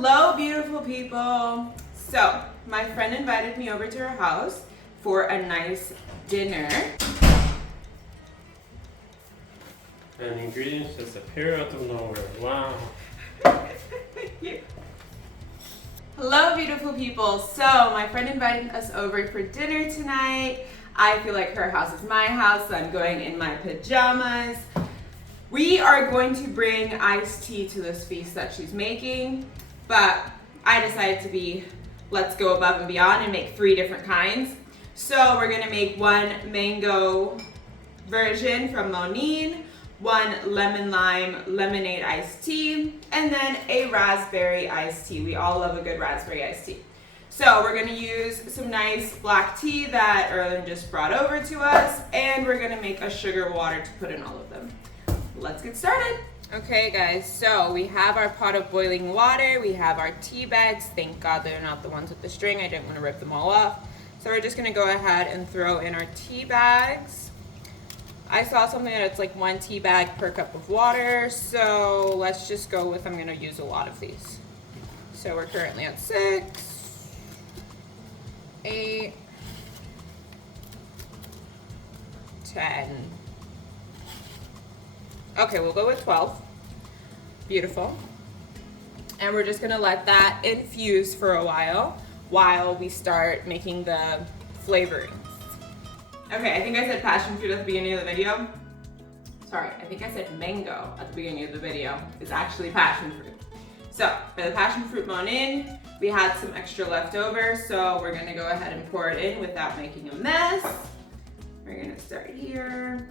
Hello, beautiful people. So, my friend invited me over to her house for a nice dinner. And ingredients just appear out of nowhere. Wow. Hello, beautiful people. So, my friend invited us over for dinner tonight. I feel like her house is my house, so I'm going in my pajamas. We are going to bring iced tea to this feast that she's making, but I decided to let's go above and beyond and make 3 different kinds. So we're gonna make one mango version from Monine, one lemon lime lemonade iced tea, and then a raspberry iced tea. We all love a good raspberry iced tea. So we're gonna use some nice black tea that Erlen just brought over to us, and we're gonna make a sugar water to put in all of them. Let's get started. Okay guys, so we have our pot of boiling water, we have our tea bags. Thank God they're not the ones with the string, I didn't want to rip them all off. So we're just gonna go ahead and throw in our tea bags. I saw something that it's like 1 tea bag per cup of water, so let's just go with, I'm gonna use a lot of these. So we're currently at 6, 8, 10. Okay, we'll go with 12. Beautiful. And we're just gonna let that infuse for a while we start making the flavorings. Okay, I think I said passion fruit at the beginning of the video. Sorry, I think I said mango at the beginning of the video. It's actually passion fruit. So, for the passion fruit Monine, we had some extra left over, so we're gonna go ahead and pour it in without making a mess. We're gonna start here.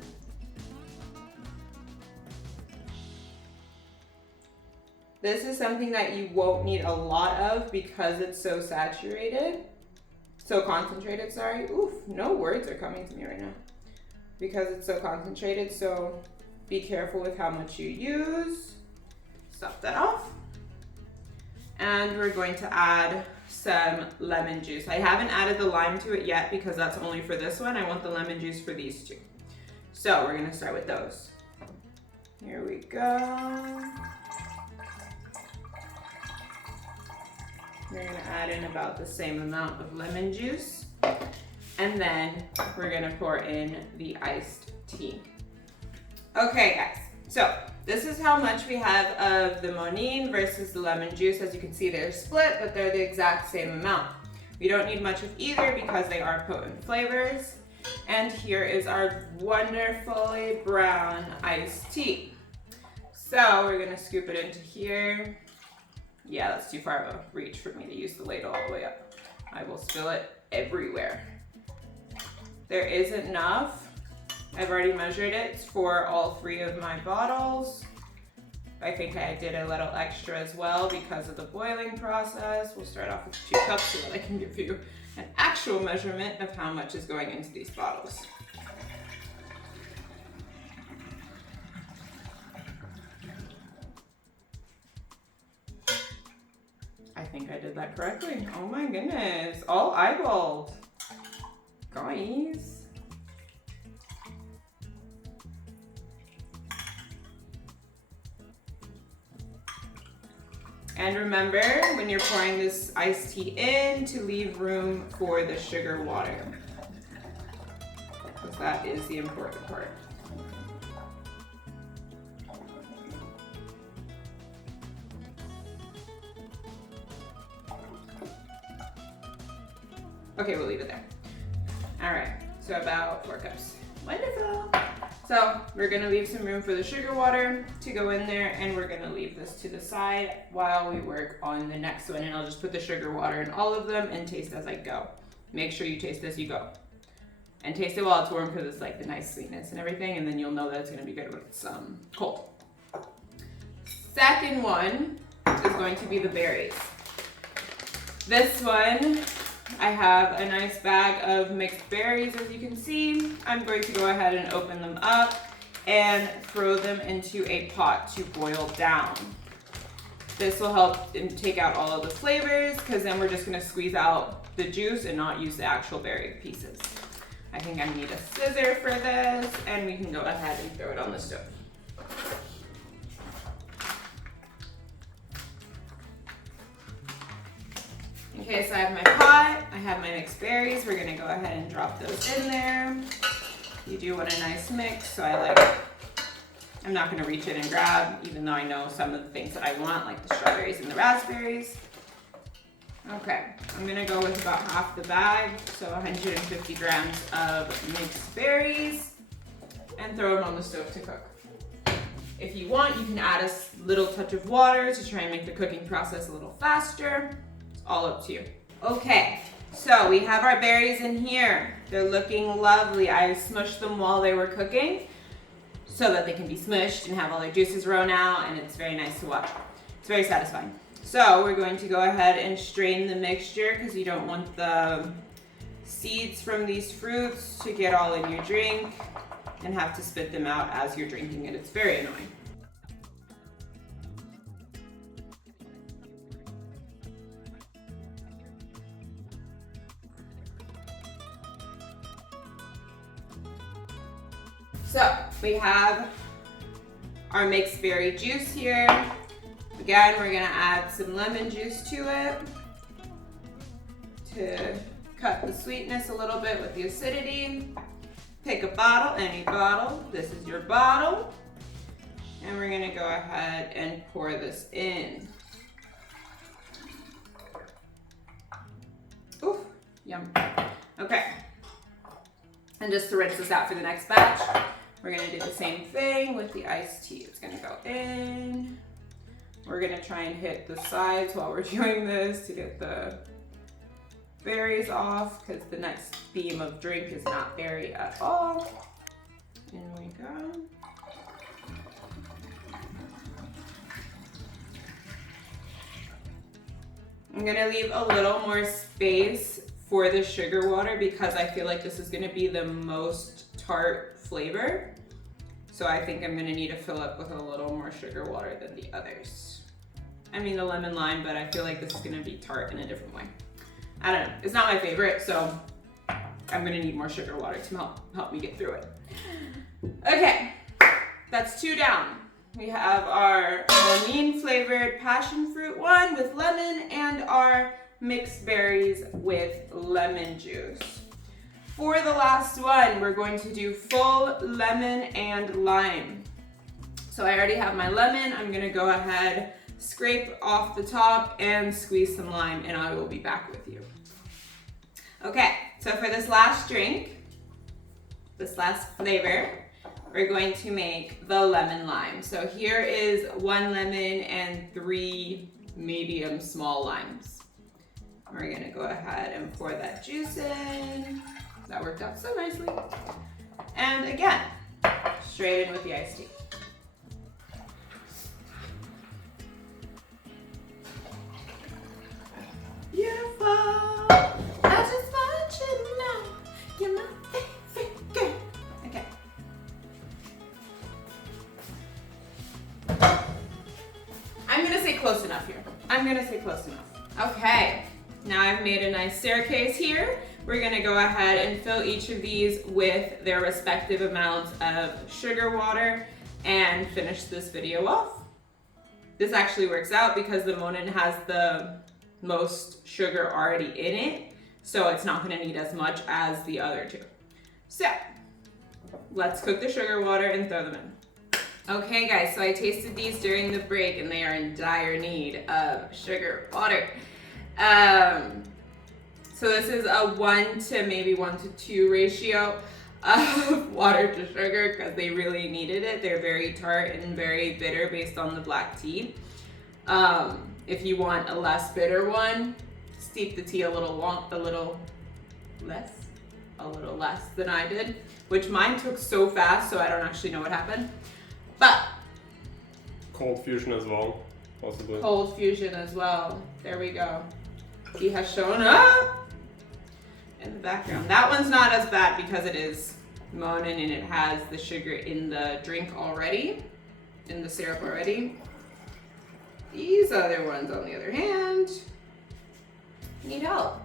This is something that you won't need a lot of because it's so saturated, so concentrated, sorry. Oof, no words are coming to me right now. Because it's so concentrated, so be careful with how much you use. Stop that off. And we're going to add some lemon juice. I haven't added the lime to it yet because that's only for this one. I want the lemon juice for these 2. So we're gonna start with those. Here we go. We're gonna add in about the same amount of lemon juice. And then we're gonna pour in the iced tea. Okay guys, so this is how much we have of the Monine versus the lemon juice. As you can see, they're split, but they're the exact same amount. We don't need much of either because they are potent flavors. And here is our wonderfully brown iced tea. So we're gonna scoop it into here. Yeah, that's too far of a reach for me to use the ladle all the way up. I will spill it everywhere. There is enough. I've already measured it for all 3 of my bottles. I think I did a little extra as well because of the boiling process. We'll start off with 2 cups so that I can give you an actual measurement of how much is going into these bottles. I think I did that correctly. Oh my goodness, all eyeballed. Guys. And remember, when you're pouring this iced tea in, to leave room for the sugar water. Because that is the important part. Okay, we'll leave it there. All right, so about 4 cups. Wonderful. So we're gonna leave some room for the sugar water to go in there, and we're gonna leave this to the side while we work on the next one. And I'll just put the sugar water in all of them and taste as I go. Make sure you taste as you go. And taste it while it's warm because it's like the nice sweetness and everything, and then you'll know that it's gonna be good when it's cold. Second one is going to be the berries. This one, I have a nice bag of mixed berries, as you can see. I'm going to go ahead and open them up and throw them into a pot to boil down. This will help take out all of the flavors because then we're just gonna squeeze out the juice and not use the actual berry pieces. I think I need a scissor for this, and we can go ahead and throw it on the stove. Okay, so I have my pot, I have my mixed berries. We're gonna go ahead and drop those in there. You do want a nice mix, so I'm not gonna reach in and grab, even though I know some of the things that I want, like the strawberries and the raspberries. Okay, I'm gonna go with about half the bag, so 150 grams of mixed berries, and throw them on the stove to cook. If you want, you can add a little touch of water to try and make the cooking process a little faster. It's all up to you. Okay, so we have our berries in here. They're looking lovely. I smushed them while they were cooking so that they can be smushed and have all their juices run out, and it's very nice to watch. It's very satisfying. So we're going to go ahead and strain the mixture because you don't want the seeds from these fruits to get all in your drink and have to spit them out as you're drinking it. It's very annoying. So we have our mixed berry juice here. Again, we're gonna add some lemon juice to it to cut the sweetness a little bit with the acidity. Pick a bottle, any bottle. This is your bottle. And we're gonna go ahead and pour this in. Ooh, yum. Okay. And just to rinse this out for the next batch, we're gonna do the same thing with the iced tea. It's gonna go in. We're gonna try and hit the sides while we're doing this to get the berries off, because the next theme of drink is not berry at all. In we go. I'm gonna leave a little more space for the sugar water because I feel like this is gonna be the most tart flavor. So I think I'm gonna need to fill up with a little more sugar water than the others. I mean the lemon lime, but I feel like this is gonna be tart in a different way. I don't know, it's not my favorite, so I'm gonna need more sugar water to help me get through it. Okay, that's 2 down. We have our limonene flavored passion fruit one with lemon and our mixed berries with lemon juice. For the last one, we're going to do full lemon and lime. So I already have my lemon. I'm gonna go ahead, scrape off the top and squeeze some lime, and I will be back with you. Okay, so for this last drink, this last flavor, we're going to make the lemon lime. So here is 1 lemon and 3 medium small limes. We're gonna go ahead and pour that juice in. That worked out so nicely. And again, straight in with the iced tea. Beautiful. I just want you to know you're my favorite girl. Okay. I'm gonna say close enough here. I'm gonna say close enough. Okay. Now I've made a nice staircase here. We're gonna go ahead and fill each of these with their respective amounts of sugar water and finish this video off. This actually works out because the Monin has the most sugar already in it, so it's not gonna need as much as the other two. So, let's cook the sugar water and throw them in. Okay guys, so I tasted these during the break and they are in dire need of sugar water. So this is a 1 to maybe 1 to 2 ratio of water to sugar because they really needed it. They're very tart and very bitter based on the black tea. If you want a less bitter one, steep the tea a little less than I did, which mine took so fast, so I don't actually know what happened. But cold fusion as well, possibly. Cold fusion as well. There we go. Tea has shown up in the background. That one's not as bad because it is Monin and it has the sugar in the drink already, in the syrup already. These other ones, on the other hand, need help.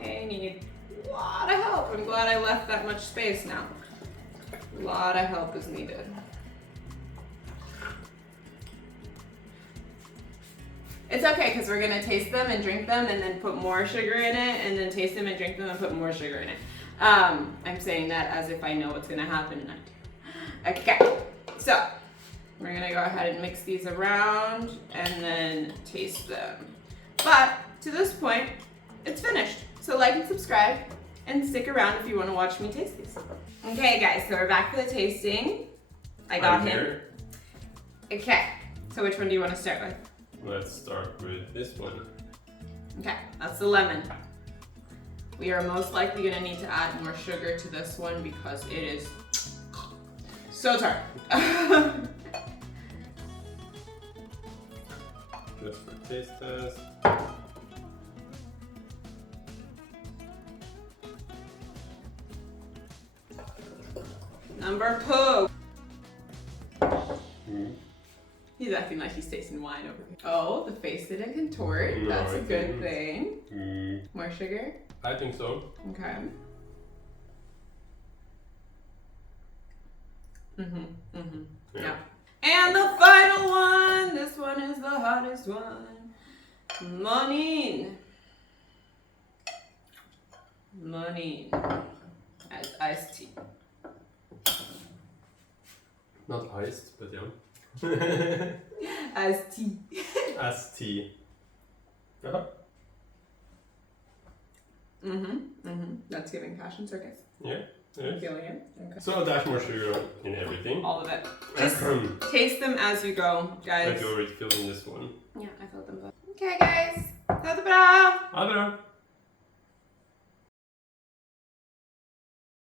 They need a lot of help. I'm glad I left that much space now. A lot of help is needed. It's okay because we're gonna taste them and drink them and then put more sugar in it and then taste them and drink them and put more sugar in it. I'm saying that as if I know what's gonna happen and I do. Okay, so we're gonna go ahead and mix these around and then taste them. But to this point, it's finished. So like and subscribe and stick around if you wanna watch me taste these. Okay guys, so we're back for the tasting. I got him. Here. Okay, so which one do you wanna start with? Let's start with this one. Okay, that's the lemon. We are most likely gonna need to add more sugar to this one because it is so tart. Just for taste test. Number 2. Mm. He's acting like he's tasting wine over here. Oh, the face didn't contort. No, That's a it good didn't. thing. Mm. More sugar? I think so. Okay. Yeah. And the final one. This one is the hottest one. Money. As iced tea. Not iced, but yeah. As tea. As tea. Uh-huh. That's giving passion circus. Yeah. I'm feeling it. Okay. So I'll dash more sugar in everything. All of it. Just taste them as you go, guys. Like you're already feeling this one. Yeah, I felt them both. Okay, guys. Ta-da! Adra!